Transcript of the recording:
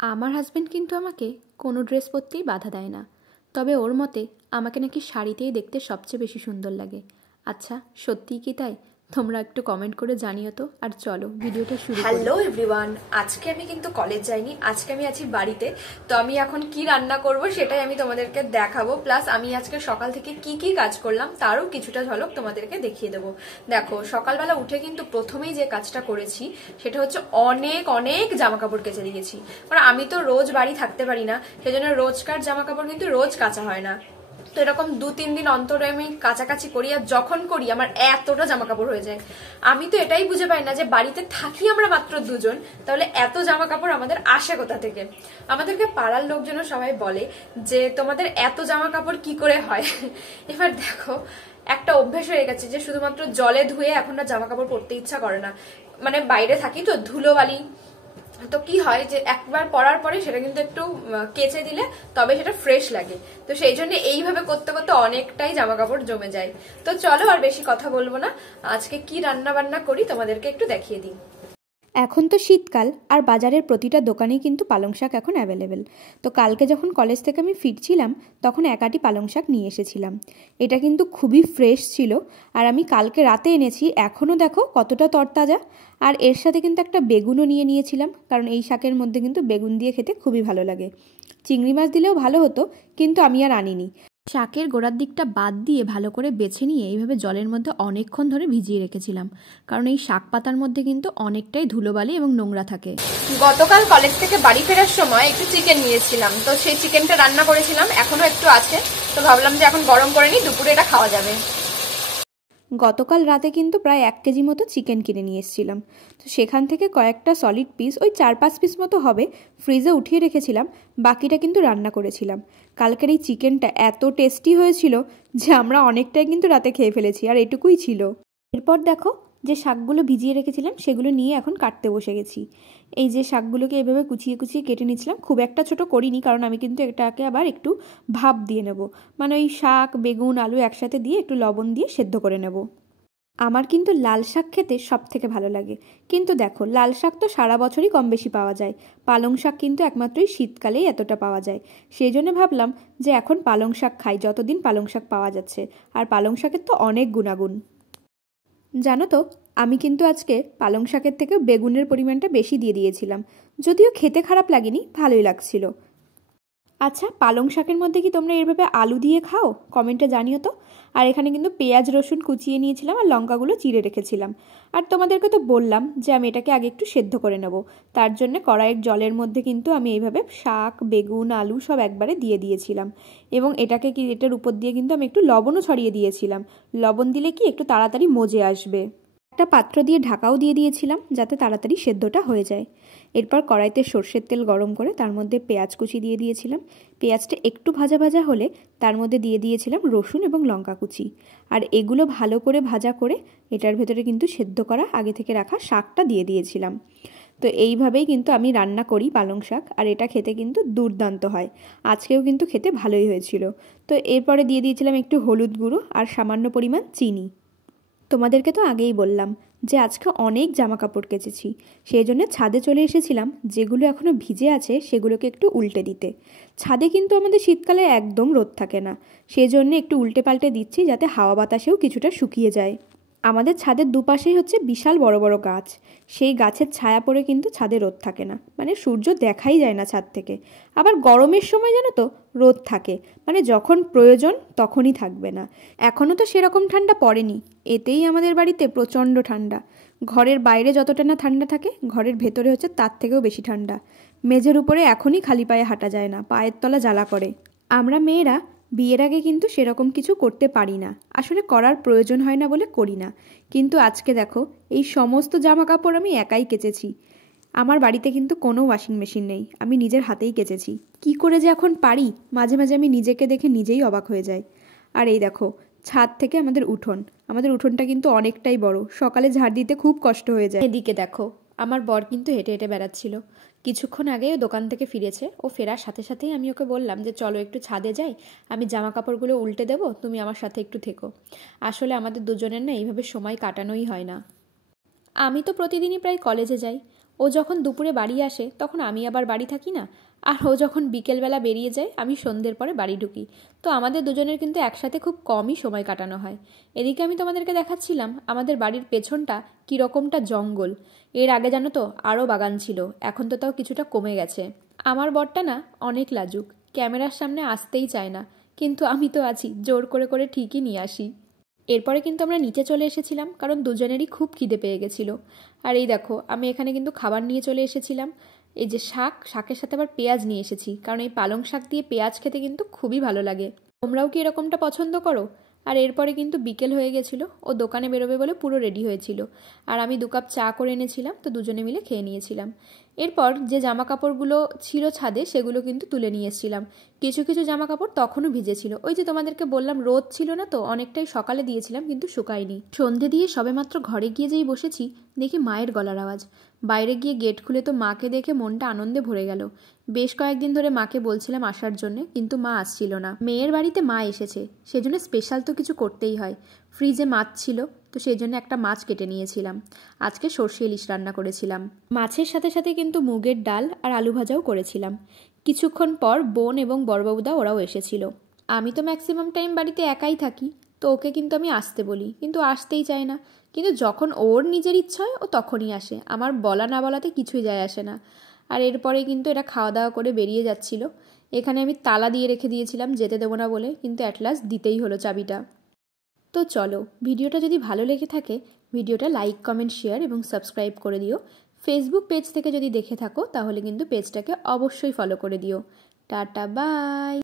আমার হাজবেন্ড কিন্তু আমাকে কোনো ড্রেস পরতেই বাধা দেয় না, তবে ওর মতে আমাকে নাকি শাড়িতেই দেখতে সবচেয়ে বেশি সুন্দর লাগে। আচ্ছা, সত্যিই কি তাই? তোমরা একটু কমেন্ট করে জানিও তো। আর চলো ভিডিওটা শুরু করি। হ্যালো এভরিওয়ান, আজকে আমি কিন্তু কলেজ যাইনি, আজকে আমি আছি বাড়িতে। তো আমি এখন কি রান্না করব সেটাই আমি তোমাদেরকে দেখাবো, প্লাস আমি আজকে সকাল থেকে কি কি কাজ করলাম তারও কিছুটা ঝলক তোমাদেরকে দেখিয়ে দেবো। দেখো, সকালবেলা উঠে কিন্তু প্রথমেই যে কাজটা করেছি সেটা হচ্ছে অনেক অনেক জামা কাপড় কেচে দিয়েছি। মানে আমি তো রোজ বাড়ি থাকতে পারি না, সেজন্য রোজকার জামা কাপড় কিন্তু রোজ কাচা হয় না। তো এরকম 2-3 দিন অন্তরে আমি কাছাকাছি করি, আর যখন করি আমার এতটা জামা কাপড় হয়ে যায়। আমি তো এটাই বুঝে পাই না যে বাড়িতে থাকি আমরা মাত্র দুজন, তাহলে এত জামা কাপড় আমাদের আসে কোথা থেকে। আমাদেরকে পাড়ার লোকজনও সবাই বলে যে তোমাদের এত জামা কাপড় কি করে হয়। এবার দেখো, একটা অভ্যেস হয়ে গেছে যে শুধুমাত্র জলে ধুয়ে এখন না জামা কাপড় পরতে ইচ্ছা করে না। মানে বাইরে থাকি তো ধুলোবালি, তো কি হয় যে একবার পরার পরে সেটা কিন্তু একটু কেচে দিলে তবে সেটা ফ্রেশ লাগে। তো সেই জন্য এইভাবে করতে করতে অনেকটাই জামা কাপড় জমে যায়। তো চলো আর বেশি কথা বলবো না, আজকে কি রান্না বান্না করি তোমাদেরকে একটু দেখিয়ে দিই। এখন তো শীতকাল, আর বাজারের প্রতিটা দোকানেই কিন্তু পালং শাক এখন অ্যাভেলেবেল। তো কালকে যখন কলেজ থেকে আমি ফিরছিলাম তখন এক আঁটি পালং শাক নিয়ে এসেছিলাম। এটা কিন্তু খুবই ফ্রেশ ছিল, আর আমি কালকে রাতে এনেছি, এখনও দেখো কতটা তরতাজা। আর এর সাথে কিন্তু একটা বেগুনও নিয়েছিলাম, কারণ এই শাকের মধ্যে কিন্তু বেগুন দিয়ে খেতে খুবই ভালো লাগে। চিংড়ি মাছ দিলেও ভালো হতো, কিন্তু আমি আর আনিনি। শাকের গোড়ার দিকটা বাদ দিয়ে ভালো করে বেছে নিয়ে এইভাবে জলের মধ্যে অনেকক্ষণ ধরে ভিজিয়ে রেখেছিলাম, কারণ এই শাক পাতার মধ্যে কিন্তু অনেকটাই ধুলোবালি এবং নোংরা থাকে। গতকাল কলেজ থেকে বাড়ি ফেরার সময় একটু চিকেন নিয়েছিলাম, তো সেই চিকেনটা রান্না করেছিলাম, এখনো একটু আছে। তো ভাবলাম যে এখন গরম করে নিই, দুপুরে এটা খাওয়া যাবে। গতকাল রাতে কিন্তু প্রায় 1 কেজি মতো চিকেন কিনে নিয়ে এসেছিলাম। তো সেখান থেকে কয়েকটা সলিড পিস, ওই 4-5 পিস মতো হবে, ফ্রিজে উঠিয়ে রেখেছিলাম। বাকিটা কিন্তু রান্না করেছিলাম। কালকের এই চিকেনটা এত টেস্টি হয়েছিল যে আমরা অনেকটাই কিন্তু রাতে খেয়ে ফেলেছি, আর এটুকুই ছিল। এরপর দেখো, যে শাকগুলো ভিজিয়ে রেখেছিলাম সেগুলো নিয়ে এখন কাটতে বসে গেছি। এই যে শাকগুলোকে এভাবে কুচিয়ে কুচিয়ে কেটে নিচ্ছিলাম, খুব একটা ছোট করিনি, কারণ আমি কিন্তু এটাকে আবার একটু ভাপ দিয়ে নেব। মানে ওই শাক, বেগুন, আলু একসাথে দিয়ে একটু লবণ দিয়ে সেদ্ধ করে নেব। আমার কিন্তু লাল শাক খেতে সব থেকে ভালো লাগে। কিন্তু দেখো, লাল শাক তো সারা বছরই কম বেশি পাওয়া যায়, পালং শাক কিন্তু একমাত্রই শীতকালেই এতটা পাওয়া যায়। সেই জন্য ভাবলাম যে এখন পালং শাক খাই, যতদিন পালং শাক পাওয়া যাচ্ছে। আর পালং শাকের তো অনেক গুণাগুণ। জানো তো, আমি কিন্তু আজকে পালং শাকের থেকে বেগুনের পরিমাণটা বেশি দিয়ে দিয়েছিলাম। যদিও খেতে খারাপ লাগেনি, ভালোই লাগছিল। আচ্ছা, পালং শাকের মধ্যে কি তোমরা এভাবে আলু দিয়ে খাও? কমেন্টে জানিও তো। আর এখানে কিন্তু পেঁয়াজ রসুন কুচিয়ে নিয়েছিলাম, আর লঙ্কাগুলো চিড়ে রেখেছিলাম। আর তোমাদেরকে তো বললাম যে আমি এটাকে আগে একটু সেদ্ধ করে নেব। তার জন্য কড়াইয়ের জলের মধ্যে কিন্তু আমি এইভাবে শাক, বেগুন, আলু সব একবারে দিয়ে দিয়েছিলাম। এবং এটার উপর দিয়ে কিন্তু আমি একটু লবণও ছড়িয়ে দিয়েছিলাম। লবণ দিলে কি একটু তাড়াতাড়ি মজে আসবে। একটা পাত্র দিয়ে ঢাকাও দিয়ে দিয়েছিলাম, যাতে তাড়াতাড়ি সেদ্ধটা হয়ে যায়। এরপর কড়াইতে সর্ষের তেল গরম করে তার মধ্যে পেঁয়াজ কুচি দিয়ে দিয়েছিলাম। পেঁয়াজটা একটু ভাজা ভাজা হলে তার মধ্যে দিয়ে দিয়েছিলাম রসুন এবং লঙ্কা কুচি। আর এগুলো ভালো করে ভাজা করে এটার ভেতরে কিন্তু সেদ্ধ করা আগে থেকে রাখা শাকটা দিয়ে দিয়েছিলাম। তো এইভাবেই কিন্তু আমি রান্না করি পালং শাক, আর এটা খেতে কিন্তু দুর্দান্ত হয়। আজকেও কিন্তু খেতে ভালোই হয়েছিল। তো এরপরে দিয়ে দিয়েছিলাম একটু হলুদ গুঁড়ো আর সামান্য পরিমাণ চিনি। তোমাদেরকে তো আগেই বললাম যে আজকে অনেক জামা কাপড় কেচেছি, সেই জন্য ছাদে চলে এসেছিলাম। যেগুলো এখনও ভিজে আছে সেগুলোকে একটু উল্টে দিতে। ছাদে কিন্তু আমাদের শীতকালে একদম রোদ থাকে না, সেই জন্য একটু উল্টে পাল্টে দিচ্ছি, যাতে হাওয়া বাতাসেও কিছুটা শুকিয়ে যায়। আমাদের ছাদের দুপাশেই হচ্ছে বিশাল বড় বড় গাছ। সেই গাছের ছায়া পড়ে কিন্তু ছাদে রোদ থাকে না, মানে সূর্য দেখাই যায় না ছাদ থেকে। আবার গরমের সময় জানো তো রোদ থাকে, মানে যখন প্রয়োজন তখনই থাকবে না। এখনও তো সেরকম ঠান্ডা পড়েনি, এতেই আমাদের বাড়িতে প্রচণ্ড ঠান্ডা। ঘরের বাইরে যতটা না ঠান্ডা থাকে, ঘরের ভেতরে হচ্ছে তার থেকেও বেশি ঠান্ডা। মেঝের উপরে এখনই খালি পায়ে হাঁটা যায় না, পায়ের তলা জ্বালা করে। আমরা মেয়েরা বিয়ের আগে কিন্তু সেরকম কিছু করতে পারি না, আসলে করার প্রয়োজন হয় না বলে করি না। কিন্তু আজকে দেখো, এই সমস্ত জামা কাপড় আমি একাই কেচেছি। আমার বাড়িতে কিন্তু কোনো ওয়াশিং মেশিন নেই, আমি নিজের হাতেই কেচেছি। কি করে যে এখন পারি, মাঝে মাঝে আমি নিজেকে দেখে নিজেই অবাক হয়ে যাই। আর এই দেখো, ছাদ থেকে আমাদের উঠোনটা কিন্তু অনেকটাই বড়, সকালে ঝাড় দিতে খুব কষ্ট হয়ে যায়। এদিকে দেখো, আমার বর কিন্তু হেঁটে হেঁটে বেড়াচ্ছিল। কিছুক্ষণ আগেই ও দোকান থেকে ফিরেছে। ও ফেরার সাথে সাথেই আমি ওকে বললাম যে চলো একটু ছাদে যাই, আমি জামা কাপড়গুলো উল্টে দেবো, তুমি আমার সাথে একটু থেকো। আসলে আমাদের দুজনের না এইভাবে সময় কাটানোই হয় না। আমি তো প্রতিদিনই প্রায় কলেজে যাই, ও যখন দুপুরে বাড়ি আসে তখন আমি আবার বাড়ি থাকি না, আর ও যখন বিকেলবেলা বেরিয়ে যায় আমি সন্ধ্যের পরে বাড়ি ঢুকি। তো আমাদের দুজনের কিন্তু একসাথে খুব কমই সময় কাটানো হয়। এদিকে আমি তোমাদেরকে দেখাচ্ছিলাম আমাদের বাড়ির পেছনটা কীরকমটা জঙ্গল। এর আগে জানো তো আরও বাগান ছিল, এখন তো তাও কিছুটা কমে গেছে। আমার বরটা না অনেক লাজুক, ক্যামেরার সামনে আসতেই চায় না, কিন্তু আমি তো আছি, জোর করে করে ঠিকই নিয়ে আসি। এরপরে কিন্তু আমরা নিচে চলে এসেছিলাম, কারণ দুজনেরই খুব খিদে পেয়ে গেছিলো। আর এই দেখো আমি এখানে কিন্তু খাবার নিয়ে চলে এসেছিলাম। এই যে শাকের সাথে আবার পেঁয়াজ নিয়ে এসেছি, কারণ এই পালং শাক দিয়ে পেঁয়াজ খেতে কিন্তু খুবই ভালো লাগে। তোমরাও কি এরকমটা পছন্দ করো? আর এরপরে কিন্তু বিকেল হয়ে গেছিলো, ও দোকানে বেরোবে বলে পুরো রেডি হয়েছিল, আর আমি 2 কাপ চা করে এনেছিলাম, তো দুজনে মিলে খেয়ে নিয়েছিলাম। এরপর যে জামা কাপড়গুলো ছিল ছাদে সেগুলো কিন্তু তুলে নিয়ে এসেছিলাম। কিছু কিছু জামা কাপড় তখনও ভিজেছিল, ওই যে তোমাদেরকে বললাম রোদ ছিল না, তো অনেকটাই সকালে দিয়েছিলাম কিন্তু শুকায়নি। সন্ধে দিয়ে সবেমাত্র ঘরে গিয়ে যেই বসেছি দেখি মায়ের গলার আওয়াজ। বাইরে গিয়ে গেট খুলে তো মাকে দেখে মনটা আনন্দে ভরে গেল। বেশ কয়েকদিন ধরে মাকে বলছিলাম আসার জন্য, কিন্তু মা আসছিল না। মেয়ের বাড়িতে মা এসেছে, সেজন্য স্পেশাল তো কিছু করতেই হয়। ফ্রিজে মাছ ছিল, তো সেই জন্য একটা মাছ কেটে নিয়েছিলাম। আজকে সর্ষে ইলিশ রান্না করেছিলাম। মাছের সাথে সাথে কিন্তু মুগের ডাল আর আলু ভাজাও করেছিলাম। কিছুক্ষণ পর বোন এবং বড়বাবুদা ওরাও এসেছিল। আমি তো ম্যাক্সিমাম টাইম বাড়িতে একাই থাকি, তো ওকে কিন্তু আমি আসতে বলি, কিন্তু আসতেই চায় না। কিন্তু যখন ওর নিজের ইচ্ছা হয় ও তখনই আসে, আমার বলা না বলাতে কিছুই যায় আসে না। আর এরপরে কিন্তু এরা খাওয়া দাওয়া করে বেরিয়ে যাচ্ছিল। এখানে আমি তালা দিয়ে রেখে দিয়েছিলাম যেতে দেবো না বলে, কিন্তু অ্যাট লাস্ট দিতেই হলো চাবিটা। তো চলো, ভিডিওটা যদি ভালো লেগে থাকে ভিডিওটা লাইক, কমেন্ট, শেয়ার এবং সাবস্ক্রাইব করে দিও। ফেসবুক পেজ থেকে যদি দেখে থাকো তাহলে কিন্তু পেজটাকে অবশ্যই ফলো করে দিও। Tata, by.